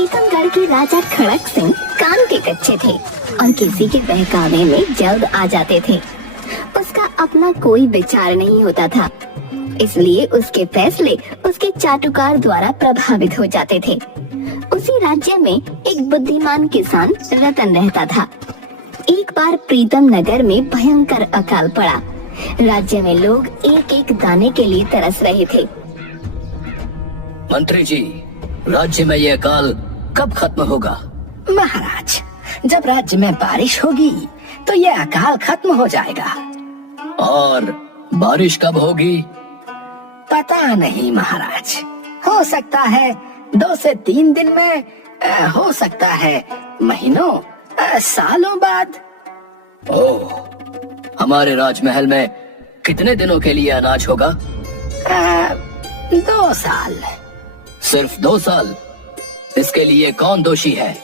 प्रीतमगढ़ के राजा खड़क सिंह कान के कच्चे थे और किसी के बहकावे में जल्द आ जाते थे। उसका अपना कोई विचार नहीं होता था, इसलिए उसके फैसले उसके चाटुकार द्वारा प्रभावित हो जाते थे। उसी राज्य में एक बुद्धिमान किसान रतन रहता था। एक बार प्रीतम नगर में भयंकर अकाल पड़ा। राज्य में लोग एक एक दाने के लिए तरस रहे थे। मंत्री जी, राज्य में ये अकाल कब खत्म होगा? महाराज, जब राज्य में बारिश होगी तो ये अकाल खत्म हो जाएगा। और बारिश कब होगी? पता नहीं महाराज, हो सकता है 2 से 3 दिन में, हो सकता है महीनों, सालों बाद। ओह, हमारे राजमहल में कितने दिनों के लिए अनाज होगा? 2 साल। सिर्फ 2 साल? इसके लिए कौन दोषी है?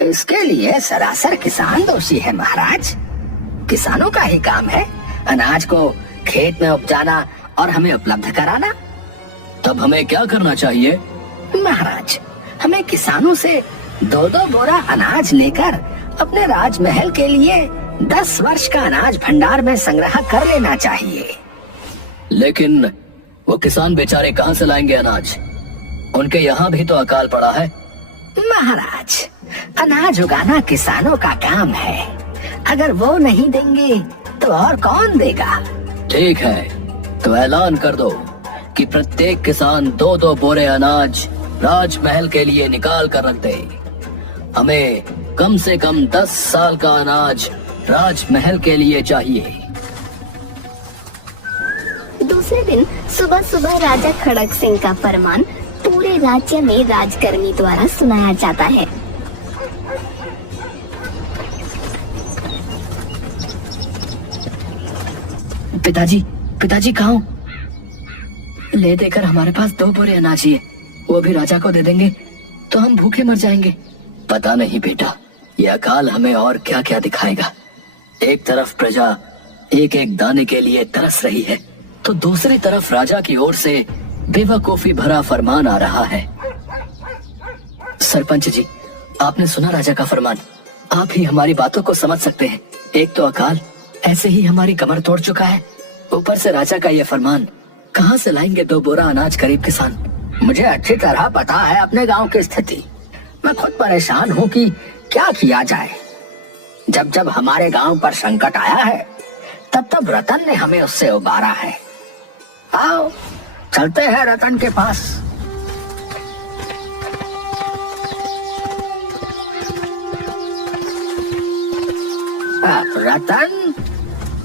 इसके लिए सरासर किसान दोषी है महाराज। किसानों का ही काम है अनाज को खेत में उपजाना और हमें उपलब्ध कराना। तब हमें क्या करना चाहिए? महाराज, हमें किसानों से 2-2 बोरा अनाज लेकर अपने राजमहल के लिए 10 वर्ष का अनाज भंडार में संग्रह कर लेना चाहिए। लेकिन वो किसान बेचारे कहाँ से लाएंगे अनाज? उनके यहाँ भी तो अकाल पड़ा है। महाराज, अनाज उगाना किसानों का काम है। अगर वो नहीं देंगे तो और कौन देगा? ठीक है, तो ऐलान कर दो कि प्रत्येक किसान 2-2 बोरे अनाज राजमहल के लिए निकाल कर रख दे। हमें कम से कम 10 साल का अनाज राजमहल के लिए चाहिए। दूसरे दिन सुबह सुबह राजा खड़क सिंह का फरमान पूरे राज्य में राजकर्मी द्वारा सुनाया जाता है। पिताजी कहाँ हो? ले देकर हमारे पास 2 बोरे अनाज ही है, वो भी राजा को दे देंगे तो हम भूखे मर जाएंगे। पता नहीं बेटा, यह अकाल हमें और क्या क्या दिखाएगा। एक तरफ प्रजा एक एक दाने के लिए तरस रही है, तो दूसरी तरफ राजा की ओर से बेवकूफी भरा फरमान आ रहा है। सरपंच जी, आपने सुना राजा का फरमान। आप ही हमारी बातों को समझ सकते हैं। एक तो अकाल ऐसे ही हमारी कमर तोड़ चुका है, ऊपर से राजा का ये फरमान। कहाँ से लाएंगे 2 बोरा अनाज गरीब किसान? मुझे अच्छी तरह पता है अपने गांव की स्थिति। मैं खुद परेशान हूँ कि क्या किया जाए। जब जब हमारे गांव पर संकट आया है, तब तब रतन ने हमें उससे उबारा है। आओ चलते हैं रतन के पास। रतन,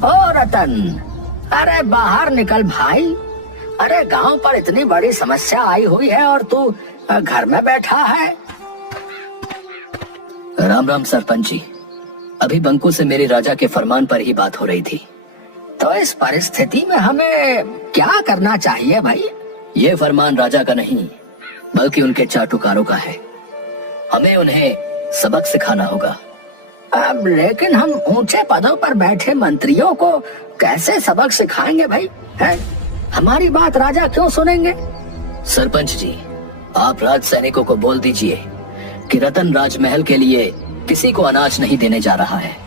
ओ रतन, अरे बाहर निकल भाई। अरे गांव पर इतनी बड़ी समस्या आई हुई है और तू घर में बैठा है। राम राम सरपंच जी, अभी बंकू से मेरे राजा के फरमान पर ही बात हो रही थी। तो इस परिस्थिति में हमें क्या करना चाहिए भाई? ये फरमान राजा का नहीं, बल्कि उनके चाटुकारों का है। हमें उन्हें सबक सिखाना होगा। अब लेकिन हम ऊंचे पदों पर बैठे मंत्रियों को कैसे सबक सिखाएंगे भाई? है? हमारी बात राजा क्यों सुनेंगे? सरपंच जी, आप राज सैनिकों को बोल दीजिए कि रतन राजमहल के लिए किसी को अनाज नहीं देने जा रहा है।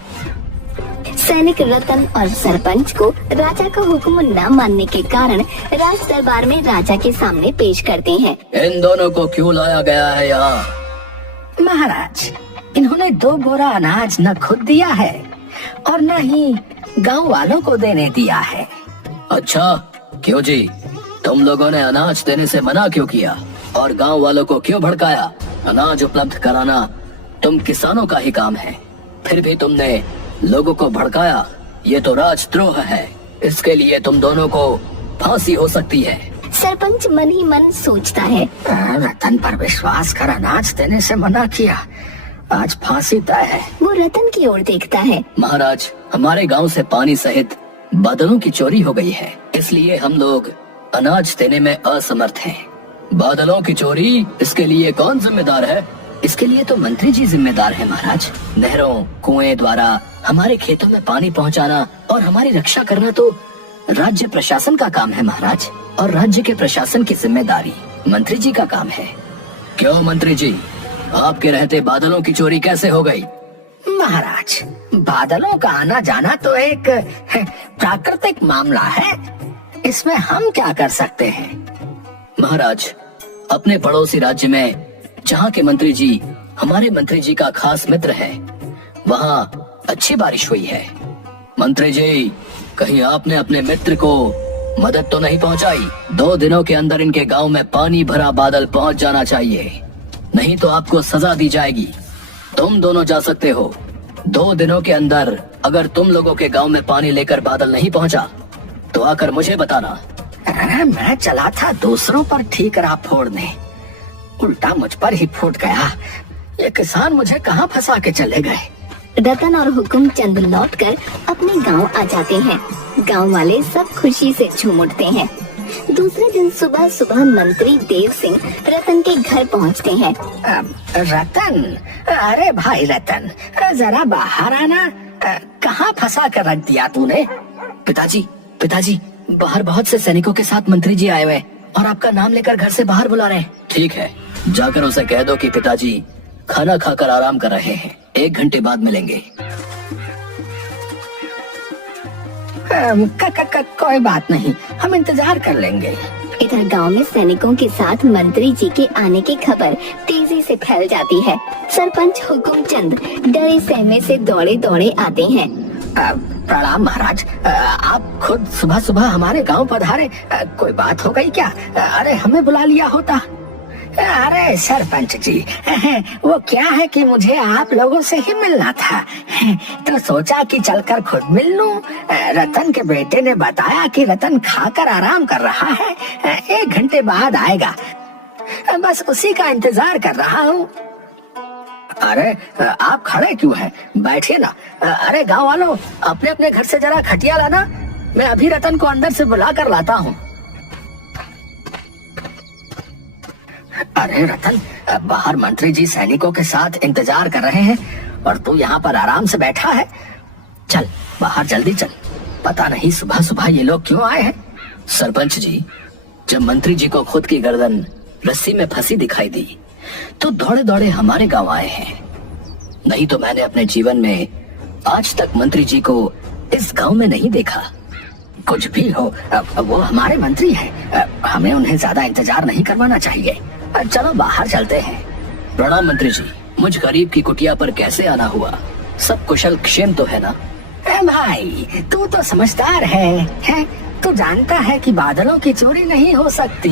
सैनिक रतन और सरपंच को राजा का हुक्म न मानने के कारण राज दरबार में राजा के सामने पेश करते हैं। इन दोनों को क्यों लाया गया है यहाँ? महाराज, इन्होंने 2 बोरा अनाज न खुद दिया है और न ही गांव वालों को देने दिया है। अच्छा, क्यों जी? तुम लोगों ने अनाज देने से मना क्यों किया और गांव वालों को क्यों भड़काया? अनाज उपलब्ध कराना तुम किसानों का ही काम है, फिर भी तुमने लोगों को भड़काया। ये तो राजद्रोह है। इसके लिए तुम दोनों को फांसी हो सकती है। सरपंच मन ही मन सोचता है, रतन पर विश्वास कर अनाज देने से मना किया, आज फांसी तय है। वो रतन की ओर देखता है। महाराज, हमारे गांव से पानी सहित बादलों की चोरी हो गई है, इसलिए हम लोग अनाज देने में असमर्थ हैं। बादलों की चोरी, इसके लिए कौन जिम्मेदार है? इसके लिए तो मंत्री जी जिम्मेदार है महाराज। नहरों कुएं द्वारा हमारे खेतों में पानी पहुंचाना और हमारी रक्षा करना तो राज्य प्रशासन का काम है महाराज, और राज्य के प्रशासन की जिम्मेदारी मंत्री जी का काम है। क्यों मंत्री जी, आपके रहते बादलों की चोरी कैसे हो गई? महाराज, बादलों का आना जाना तो एक प्राकृतिक मामला है, इसमें हम क्या कर सकते हैं? महाराज, अपने पड़ोसी राज्य में जहाँ के मंत्री जी हमारे मंत्री जी का खास मित्र है, वहाँ अच्छी बारिश हुई है। मंत्री जी, कहीं आपने अपने मित्र को मदद तो नहीं पहुँचाई? 2 दिनों के अंदर इनके गांव में पानी भरा बादल पहुँच जाना चाहिए, नहीं तो आपको सजा दी जाएगी। तुम दोनों जा सकते हो। 2 दिनों के अंदर अगर तुम लोगों के गांव में पानी लेकर बादल नहीं पहुँचा तो आकर मुझे बताना। मैं चला था दूसरों पर ठीकरा फोड़ने, उल्टा मुझ पर ही फूट गया। ये किसान मुझे कहाँ फंसा के चले गए? रतन और हुकुमचंद लौटकर अपने गांव आ जाते हैं। गांव वाले सब खुशी से झूम उठते हैं। दूसरे दिन सुबह सुबह मंत्री देव सिंह रतन के घर पहुंचते हैं। रतन, अरे भाई रतन, जरा बाहर आना। कहाँ फंसा कर रख दिया तूने? पिताजी, बाहर बहुत से सैनिकों के साथ मंत्री जी आए हुए हैं और आपका नाम लेकर घर से बाहर बुला रहे हैं। ठीक है, जाकर उसे कह दो कि पिताजी खाना खाकर आराम कर रहे हैं, 1 घंटे बाद मिलेंगे। कोई बात नहीं, हम इंतजार कर लेंगे। इधर गांव में सैनिकों के साथ मंत्री जी के आने की खबर तेजी से फैल जाती है। सरपंच हुकुमचंद डरे सहमे से दौड़े दौड़े आते हैं। प्रणाम महाराज, आप खुद सुबह सुबह हमारे गांव पधारे, कोई बात हो गई क्या? अरे हमें बुला लिया होता। अरे सरपंच जी, वो क्या है कि मुझे आप लोगों से ही मिलना था, तो सोचा कि चलकर खुद मिल लूं। रतन के बेटे ने बताया कि रतन खाकर आराम कर रहा है, 1 घंटे बाद आएगा, बस उसी का इंतजार कर रहा हूँ। अरे आप खड़े क्यों हैं? बैठिए ना। अरे गांव वालों, अपने अपने घर से जरा खटिया लाना, मैं अभी रतन को अंदर से बुला कर लाता हूँ। अरे रतन, बाहर मंत्री जी सैनिकों के साथ इंतजार कर रहे हैं और तू यहाँ पर आराम से बैठा है। चल बाहर जल्दी चल, पता नहीं सुबह सुबह ये लोग क्यों आए हैं। सरपंच जी, जब मंत्री जी को खुद की गर्दन रस्सी में फंसी दिखाई दी तो दौड़े दौड़े हमारे गांव आए हैं, नहीं तो मैंने अपने जीवन में आज तक मंत्री जी को इस गांव में नहीं देखा। कुछ भी हो, वो हमारे मंत्री हैं, हमें उन्हें ज्यादा इंतजार नहीं करवाना चाहिए। चलो बाहर चलते हैं। प्रणाम मंत्री जी, मुझ गरीब की कुटिया पर कैसे आना हुआ? सब कुशल क्षेम तो है ना? भाई तू तो समझदार है? तू जानता है कि बादलों की चोरी नहीं हो सकती,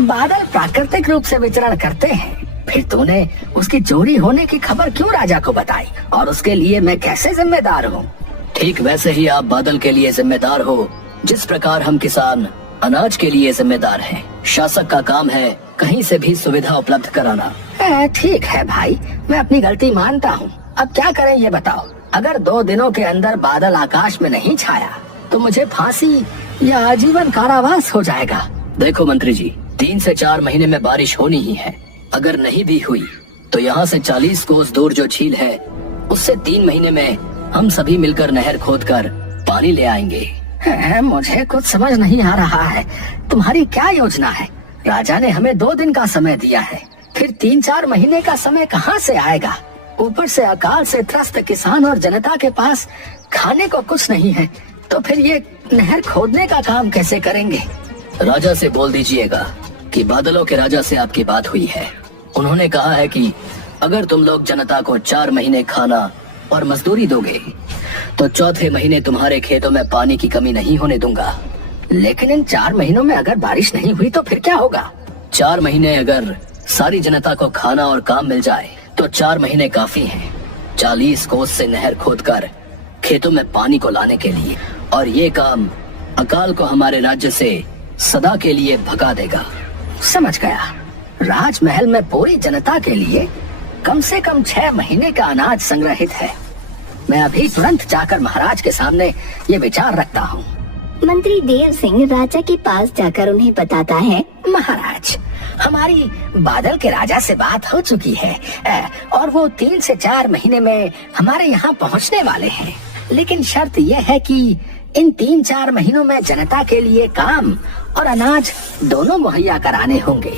बादल प्राकृतिक रूप से विचरण करते हैं। फिर तूने उसकी चोरी होने की खबर क्यों राजा को बताई, और उसके लिए मैं कैसे जिम्मेदार हूँ? ठीक वैसे ही आप बादल के लिए जिम्मेदार हो, जिस प्रकार हम किसान अनाज के लिए जिम्मेदार हैं। शासक का काम है कहीं से भी सुविधा उपलब्ध कराना। ठीक है भाई, मैं अपनी गलती मानता हूँ। अब क्या करें ये बताओ? अगर 2 दिनों के अंदर बादल आकाश में नहीं छाया तो मुझे फांसी या आजीवन कारावास हो जाएगा। देखो मंत्री जी, 3 से 4 महीने में बारिश होनी ही है। अगर नहीं भी हुई तो यहाँ से 40 कोस दूर जो झील है, उससे 3 महीने में हम सभी मिलकर नहर खोदकर पानी ले आएंगे। मुझे कुछ समझ नहीं आ रहा है, तुम्हारी क्या योजना है? राजा ने हमें 2 दिन का समय दिया है, फिर 3-4 महीने का समय कहाँ से आएगा? ऊपर से अकाल से त्रस्त किसान और जनता के पास खाने को कुछ नहीं है, तो फिर ये नहर खोदने का काम कैसे करेंगे? राजा से बोल दीजिएगा कि बादलों के राजा से आपकी बात हुई है। उन्होंने कहा है कि अगर तुम लोग जनता को 4 महीने खाना और मजदूरी दोगे तो 4थे महीने तुम्हारे खेतों में पानी की कमी नहीं होने दूंगा। लेकिन इन 4 महीनों में अगर बारिश नहीं हुई तो फिर क्या होगा? 4 महीने अगर सारी जनता को खाना और काम मिल जाए तो 4 महीने काफी हैं 40 कोस से नहर खोदकर खेतों में पानी को लाने के लिए, और ये काम अकाल को हमारे राज्य से सदा के लिए भगा देगा। समझ गया। राजमहल में पूरी जनता के लिए कम से कम 6 महीने का अनाज संग्रहित है। मैं अभी तुरंत जाकर महाराज के सामने ये विचार रखता हूँ। मंत्री देव सिंह राजा के पास जाकर उन्हें बताता है, महाराज, हमारी बादल के राजा से बात हो चुकी है और वो 3 से 4 महीने में हमारे यहाँ पहुँचने वाले हैं। लेकिन शर्त यह है कि इन 3-4 महीनों में जनता के लिए काम और अनाज दोनों मुहैया कराने होंगे।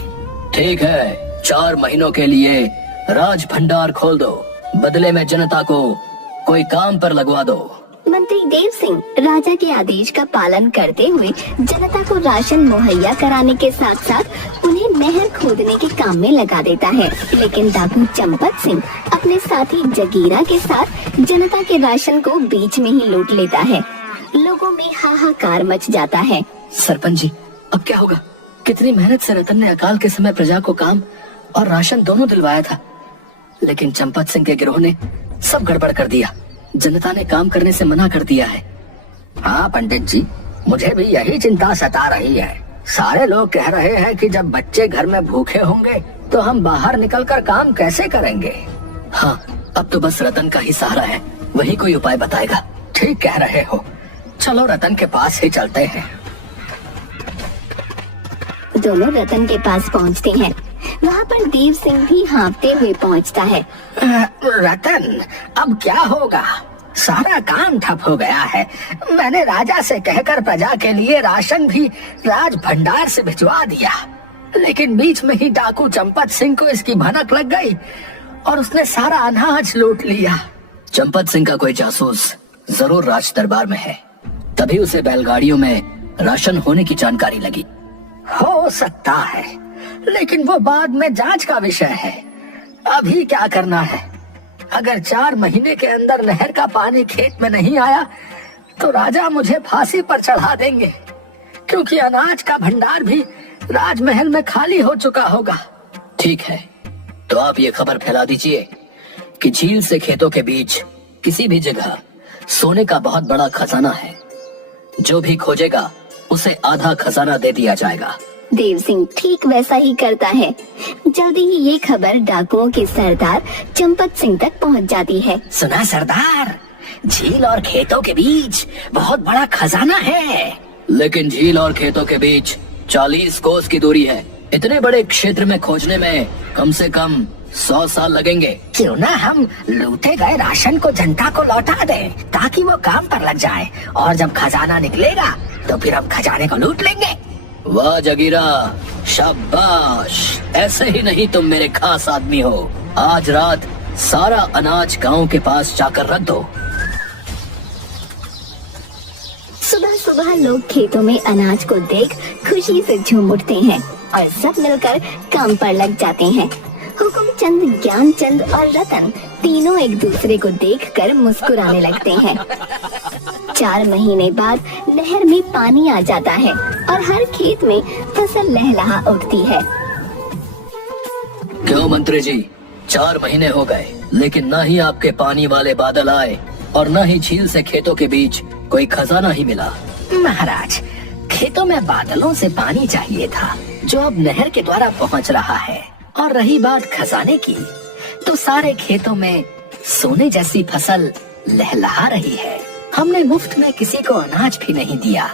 ठीक है, 4 महीनों के लिए राज भंडार खोल दो, बदले में जनता को कोई काम पर लगवा दो। मंत्री देव सिंह राजा के आदेश का पालन करते हुए जनता को राशन मुहैया कराने के साथ साथ उन्हें नहर खोदने के काम में लगा देता है। लेकिन डाकू चंपत सिंह अपने साथी जगीरा के साथ जनता के राशन को बीच में ही लूट लेता है। लोगों में हाहाकार मच जाता है। सरपंच जी, अब क्या होगा? कितनी मेहनत से रतन ने अकाल के समय प्रजा को काम और राशन दोनों दिलवाया था, लेकिन चंपत सिंह के गिरोह ने सब गड़बड़ कर दिया। जनता ने काम करने से मना कर दिया है। हाँ पंडित जी, मुझे भी यही चिंता सता रही है। सारे लोग कह रहे हैं कि जब बच्चे घर में भूखे होंगे तो हम बाहर निकलकर काम कैसे करेंगे। हाँ, अब तो बस रतन का ही सहारा है, वही कोई उपाय बताएगा। ठीक कह रहे हो, चलो रतन के पास ही चलते हैं। दोनों रतन के पास पहुंचते हैं। वहाँ पर देव सिंह भी हाँफते हुए पहुंचता है। रतन, अब क्या होगा? सारा काम ठप हो गया है। मैंने राजा से कहकर प्रजा के लिए राशन भी राज भंडार से भिजवा दिया, लेकिन बीच में ही डाकू चंपत सिंह को इसकी भनक लग गई और उसने सारा अनाज लूट लिया। चंपत सिंह का कोई जासूस जरूर राज दरबार में है, तभी उसे बैलगाड़ियों में राशन होने की जानकारी लगी। हो सकता है, लेकिन वो बाद में जांच का विषय है। अभी क्या करना है? अगर 4 महीने के अंदर नहर का पानी खेत में नहीं आया तो राजा मुझे फांसी पर चढ़ा देंगे, क्योंकि अनाज का भंडार भी राजमहल में खाली हो चुका होगा। ठीक है, तो आप ये खबर फैला दीजिए कि झील से खेतों के बीच किसी भी जगह सोने का बहुत बड़ा खजाना है। जो भी खोजेगा उसे आधा खजाना दे दिया जाएगा। देव सिंह ठीक वैसा ही करता है। जल्दी ही ये खबर डाकुओं के सरदार चंपत सिंह तक पहुंच जाती है। सुना सरदार, झील और खेतों के बीच बहुत बड़ा खजाना है। लेकिन झील और खेतों के बीच 40 कोस की दूरी है। इतने बड़े क्षेत्र में खोजने में कम से कम 100 साल लगेंगे। क्यों ना हम लूटे गए राशन को जनता को लौटा दें, ताकि वो काम पर लग जाए, और जब खजाना निकलेगा तो फिर हम खजाने को लूट लेंगे। वाह जगीरा, शाबाश। ऐसे ही नहीं तुम मेरे खास आदमी हो। आज रात सारा अनाज गांव के पास जाकर रख दो। सुबह सुबह लोग खेतों में अनाज को देख खुशी से झूम उठते हैं और सब मिलकर काम पर लग जाते हैं। हुकुमचंद, ज्ञानचंद और रतन तीनों एक दूसरे को देखकर मुस्कुराने लगते हैं। 4 महीने बाद नहर में पानी आ जाता है और हर खेत में फसल लहलहा उठती है। क्यों मंत्री जी, 4 महीने हो गए, लेकिन न ही आपके पानी वाले बादल आए और न ही झील से खेतों के बीच कोई खजाना ही मिला। महाराज, खेतों में बादलों से पानी चाहिए था, जो अब नहर के द्वारा पहुंच रहा है। और रही बात खजाने की, तो सारे खेतों में सोने जैसी फसल लहलहा रही है। हमने मुफ्त में किसी को अनाज भी नहीं दिया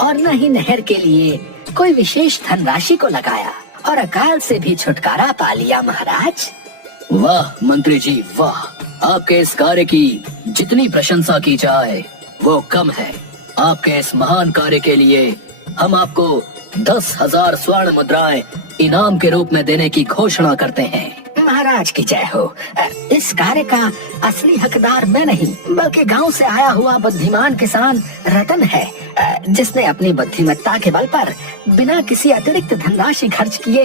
और न ही नहर के लिए कोई विशेष धनराशि को लगाया, और अकाल से भी छुटकारा पा लिया। महाराज, वाह मंत्री जी वाह। आपके इस कार्य की जितनी प्रशंसा की जाए वो कम है। आपके इस महान कार्य के लिए हम आपको 10,000 स्वर्ण मुद्राएं इनाम के रूप में देने की घोषणा करते हैं। महाराज की जय हो। इस कार्य का असली हकदार मैं नहीं, बल्कि गांव से आया हुआ बुद्धिमान किसान रतन है, जिसने अपनी बुद्धिमत्ता के बल पर बिना किसी अतिरिक्त धनराशि खर्च किए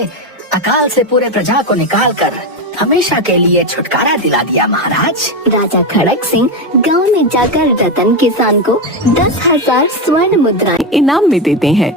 अकाल से पूरे प्रजा को निकालकर हमेशा के लिए छुटकारा दिला दिया। महाराज, राजा खड़क सिंह गांव में जाकर रतन किसान को 10,000 स्वर्ण मुद्राएं इनाम में देते हैं।